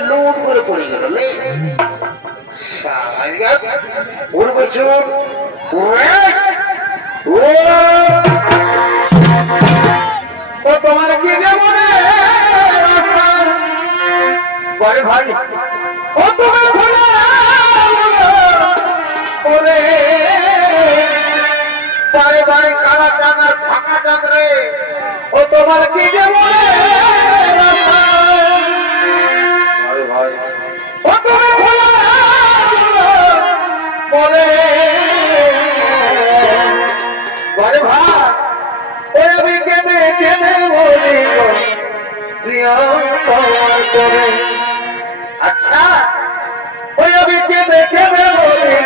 লুট করে পড়ে গেল ওর বছর ও তোমার কি বড় ভাই ও তোমার ওরে বারে বারে কালা চাঁদের ফাঁকা চাঁদরে ও তোমার কি বলে বড় ভাই ওই কেঁদে কেঁদে বলি করে আচ্ছা ওই আমি কেঁদে কেঁদে বলি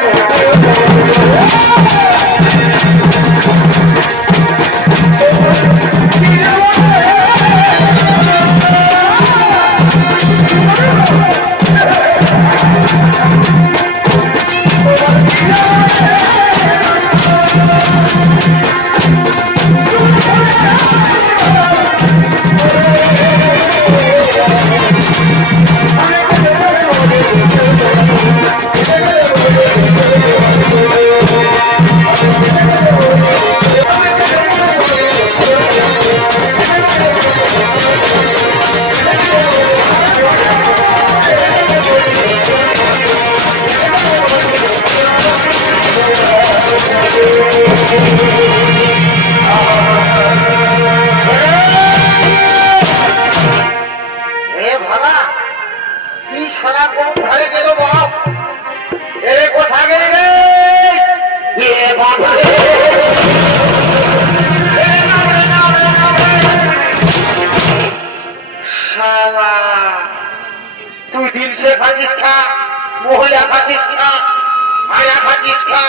তুই দিলসে খাচ্ছিস খা মহিলা খাচ্ছিস খা আয়া খাচ্ছিস খা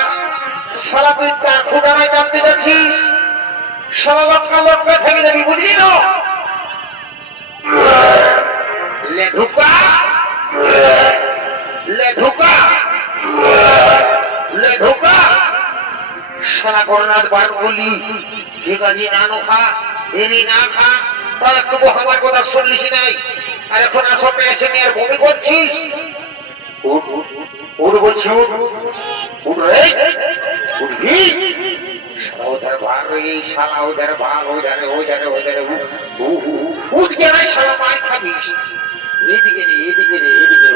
শালা তুই তার খুদারায় জানতে যাচ্ছিস শালা লক্কা লক্কা থেকে যাবি বুঝলি না লে ঢুকা লে ঢুকা লে ঢুকা শালা করোনার বার বলি ঠিক আছে নানো খা এনি না খা তার একটু আমার কথা শুনলিস নাই আর এখন আসলে এসে নিয়ে আর বমি করছিস উঠ বলছি উঠবি ওদের ভাগ এই শালা ওদের ভাগ ওইধারে ওইধারে ওইধারে উঠ গেলে শালা মার খাবিস এদিকে রে এদিকে রে এদিকে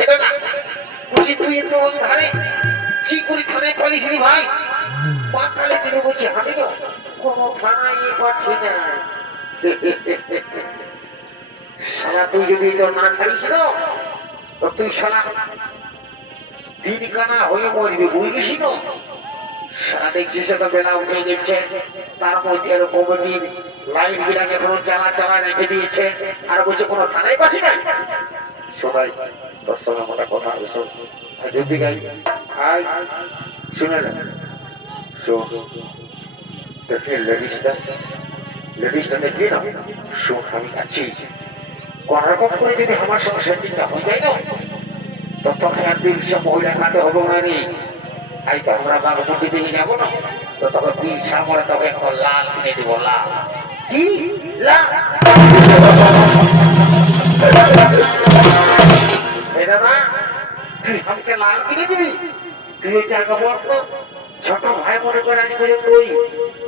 এটা না বুঝি তুই একটু ধারে কি করি থানায় পালিস রে ভাই পাতালে দিলে বলছি হাঁটি না কোনো থানায় পাচ্ছি না শালা তুই যদি তো না ছাড়িস না তো তুই শালা দিন কানা হয়ে মরবি বুঝলিস না শালা দেখছিস তো বেলা উঠে গেছে তার মধ্যে কমিটির লাইন বিলাক এখন জ্বালা জ্বালা রেখে দিয়েছে আর বলছে কোনো থানায় পাচ্ছি না সবাই তোর সঙ্গে আমার কথা আছে যদি গাই আয় শুনে না দেখি লেডিসটা দেখলি না শোন আমি আছি কোন রকম করে যদি আমার সঙ্গে সেটিংটা হয়ে যায় না তো তখন একদিন সে মহিলা খাতে হবো না রে আই তো আমরা বাঘমুন্ডি দিকে যাবো না তো তখন বিল সামরে তখন একটা লাল কিনে দেবো লাল কি লাল এটা না তুই আমাকে লাল কিনে দিবি তুই ওই জায়গা বল ছোট ভাই মনে করে আজ পর্যন্ত ওই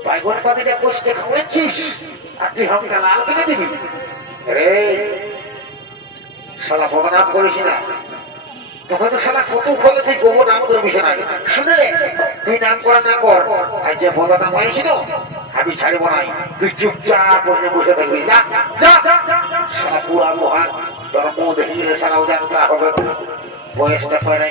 বাইগন পাতিটা বসতে খাওয়াচ্ছিস আর তুই আমাকে লাল কিনে দিবি রে শালা বদনাম করিস না তোকে তো শালা কত ফলে তুই গোবর নাম করবি না শুনে রে তুই নাম করা না কর আর যে বদনাম হয়েছিল আমি ছাড়বো নাই তুই চুপচাপ বসে বসে থাকবি যা যা শালা পুরা লোহার তোর মুখ দেখিয়ে শালা ওদের হবে বয়সটা পরে